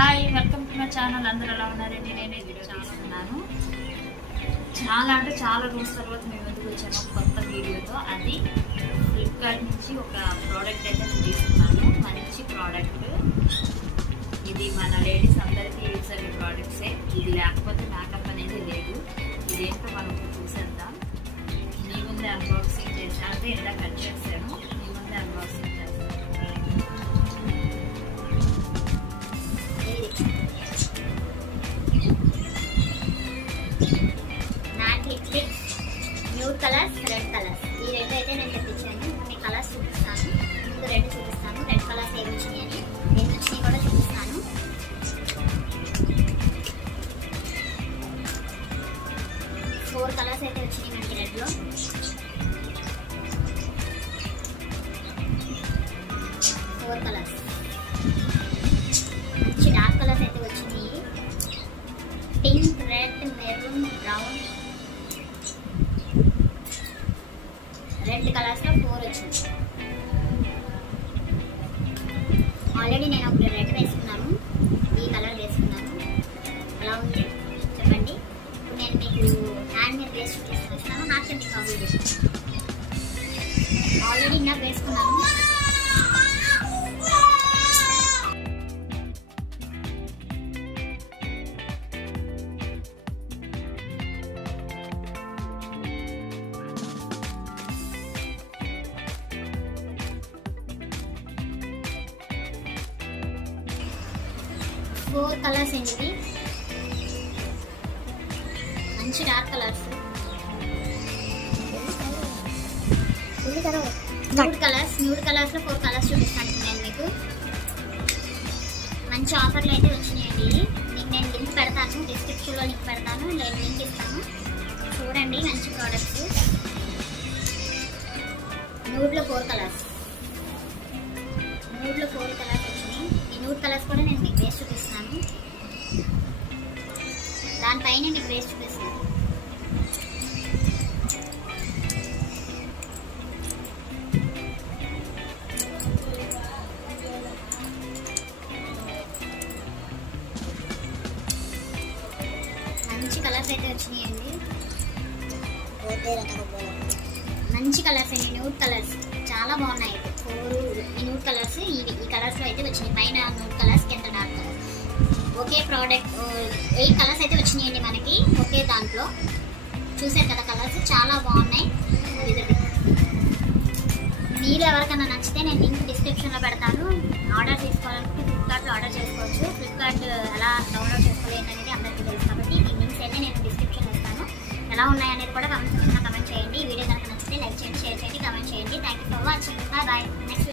Hi welcome to my channel. అందరూ ఎలా ఉన్నారండి? నేను వీడియో చేస్తున్నాను. చాలా రోజుల తర్వాత మేము ముందుకు వచ్చాను కొత్త వీడియోతో. అది ఫ్లిప్కార్ట్ నుంచి ఒక ప్రోడక్ట్ అయితే నేను తీసుకున్నాను. మంచి ప్రోడక్ట్ ఇది. మన లేడీస్ అందరికీ యూజ్ అయ్యే ప్రోడక్ట్సే. ఇది లేకపోతే మేకప్ అనేది లేదు. ఇదేంటో మనం చూసేద్దాం. మీ ముందే అన్బాక్సింగ్ చేశాను. అంటే ఇలా కట్ చేశాను. మీ ముందే అన్బాక్సింగ్ చేస్తాను. న్యూడ్ కలర్స్, రెడ్ కలర్స్, ఈ రెండు అయితే నేను తెప్పించాను. కొన్ని కలర్స్ చూపిస్తాను. ముందు రెండు చూపిస్తాను. రెడ్ కలర్స్ ఏమి వచ్చినాయని ఎన్ని వచ్చినాయి కూడా చూపిస్తాను. ఫోర్ కలర్స్ అయితే వచ్చినాయి మనకి రెడ్లో. ఫోర్ కలర్స్ మంచి డార్క్ కలర్స్ అయితే వచ్చినాయి. Pink, red, maroon, brown, red colours లో 4 వచ్చింది. ఆల్రెడీ నేను ఒక రెడ్ వేసుకున్నాను, ఈ కలర్ వేసుకున్నాను. ఎలా ఉంది చెప్పండి. ఇప్పుడు నేను మీకు హ్యాండ్ మీద వేసి చూపిస్తున్నాను. నాకండి ఆల్రెడీ నాకు వేసుకున్నాను. ఫోర్ కలర్స్ అండి. ఇది మంచి డార్క్ కలర్స్. న్యూడ్ కలర్స్ లో 4 కలర్స్ చూపిస్తాను నేను మీకు. మంచి ఆఫర్లు అయితే వచ్చినాయండి. మీకు నేను లింక్ పెడతాను, డిస్క్రిప్షన్ లో లింక్ పెడతాను, నేను లింక్ ఇస్తాను. చూడండి మంచి ప్రోడక్ట్స్. న్యూడ్ లో 4 కలర్స్. న్యూడ్ లో 4 కలర్స్ వచ్చినాయి. ఈ న్యూడ్ కలర్స్ కూడా నేను మీకు వేసి చూపిస్తున్నాను. దానిపైన మీకు వేసి చూపిస్తున్నాను. మంచి కలర్స్ అయితే వచ్చినాయండి. మంచి కలర్స్ అండి. న్యూడ్ కలర్స్ చాలా బాగున్నాయి. 4 ఈ న్యూడ్ కలర్స్, ఈ కలర్స్ లో అయితే వచ్చినాయి. పైన న్యూడ్ కలర్స్, కింద డార్క్ కలర్స్. ఒకే ప్రోడక్ట్ 8 కలర్స్ అయితే వచ్చినాయండి మనకి ఒకే దాంట్లో. చూసారు కదా కలర్స్ చాలా బాగున్నాయి. మీరు ఎవరికైనా నచ్చితే నేను లింక్ డిస్క్రిప్షన్ లో పెడతాను. ఆర్డర్ చేసుకోవాలనుకుంటే ఫ్లిప్కార్ట్ లో ఆర్డర్ చేసుకోవచ్చు. ఫ్లిప్కార్ట్ ఎలా డౌన్లోడ్ చేసుకోవాలి అనేది అందరికీ తెలుసు కాబట్టి ఈ లింక్స్ అయితే నేను డిస్క్రిప్షన్ లో ఇస్తాను. ఎలా ఉన్నాయనేది కూడా కమెంట్ చేయండి. ఈ వీడియో కనుక నచ్చితే లైక్ చేయండి, షేర్ చేయండి, కమెంట్ చేయండి. Thank you for watching. Bye. Next